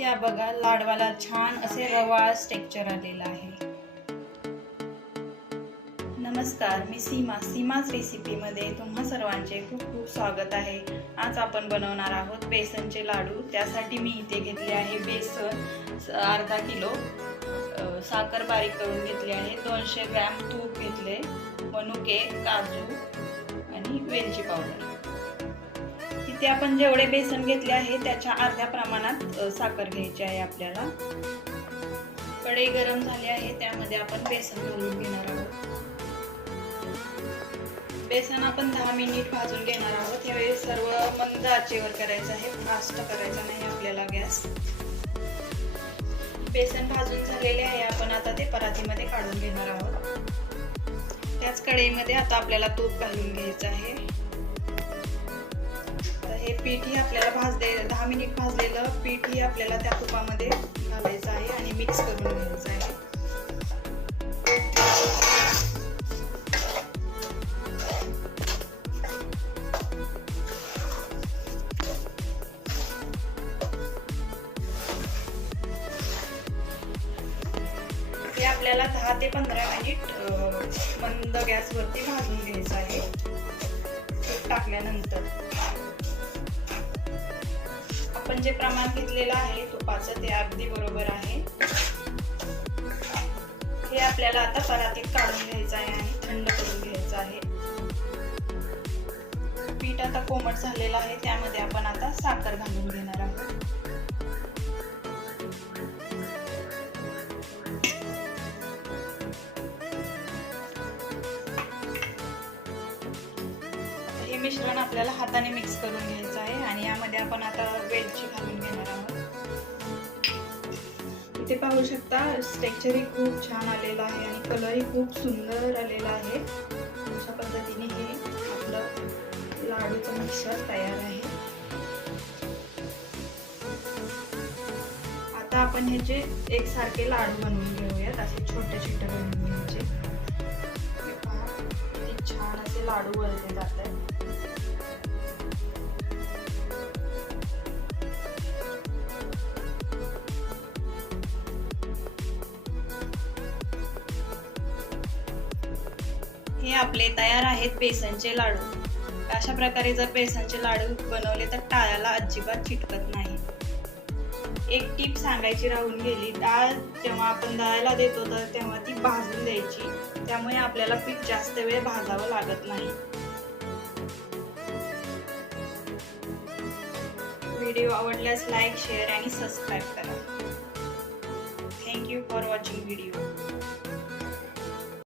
त्या बघा लाडवाला छान असे रवाळ टेक्स्चर आलेलं आहे। नमस्कार, मी सीमाच रेसिपीमध्ये तुम्हा सर्वांचे खूप खूप स्वागत आहे। आज आपण बनवणार आहोत बेसनचे लाडू। त्यासाठी मी इथे घेतले आहे बेसन अर्धा किलो, साखर बारीक करून घेतली आहे, 200 ग्रॅम तूप घेतले, मनुके, काजू आणि वेलची पावडर। इथे आपण जेवढे बेसन घेतले आहे त्याच्या अर्ध्या प्रमाणात साखर घ्यायची आहे आपल्याला। कढई गरम झाली आहे, त्यामध्ये आपण बेसन घालून घेणार आहोत। बेसन आपण 10 मिनिट भाजून घेणार आहोत। यावेळी सर्व मंद आचेवर करायचं आहे, फास्ट करायचा नाही आपल्याला गॅस। बेसन भाजून झालेले आहे, आपण आता ते परातीमध्ये काढून घेणार आहोत। त्याच कढईमध्ये आता आपल्याला तूप घालून घ्यायचं आहे। हे पीठ ही आपल्याला 10 मिनिट भाजलेलं पीठ ही आपल्याला त्या तुपामध्ये घालायचं आहे आणि मिक्स करून घ्यायचं आहे। हे आपल्याला 10 ते 15 मिनिट मंद गॅसवरती भाजून घ्यायचं आहे। तूप टाकल्यानंतर आपण जे प्रमाण घेतलेलं आहे तुपाचं ते अगदी बरोबर आहे। हे आपल्याला आता परातीत काढून घ्यायचं आहे आणि थंड करून घ्यायचं आहे। पीठ आता कोमट झालेलं आहे, त्यामध्ये आपण आता साखर घालून घेणार आहोत। हे मिश्रण आपल्याला हाताने मिक्स करून घ्यायचं आहे आणि यामध्ये आपण आता वेलची घालून घेणार आहोत। इथे पाहू शकता टेक्स्चर ही खूप छान आलेला आहे आणि कलर ही खूप सुंदर आलेला आहे। अशा पद्धतीने हे आपलं लाडूचं मिक्सर तयार आहे। आता आपण ह्याचे एकसारखे लाडू बनवून घेऊयात, असे छोटे छोटे बनवून घ्यायचे। किती छान असे लाडू वळले जात आहेत। हे आपले तयार आहेत बेसनचे लाडू। अशा प्रकारे जर बेसनचे लाडू बनवले तर टाळ्याला अजिबात चिटकत नाही। एक टिप सांगायची राहून गेली, डाळ जेव्हा आपण दळायला देतो तर तेव्हा ती भाजून द्यायची, त्यामुळे आपल्याला पीठ जास्त वेळ भाजावं लागत नाही। व्हिडिओ आवडल्यास लाईक, शेअर आणि सबस्क्राईब करा। Thank you for watching video.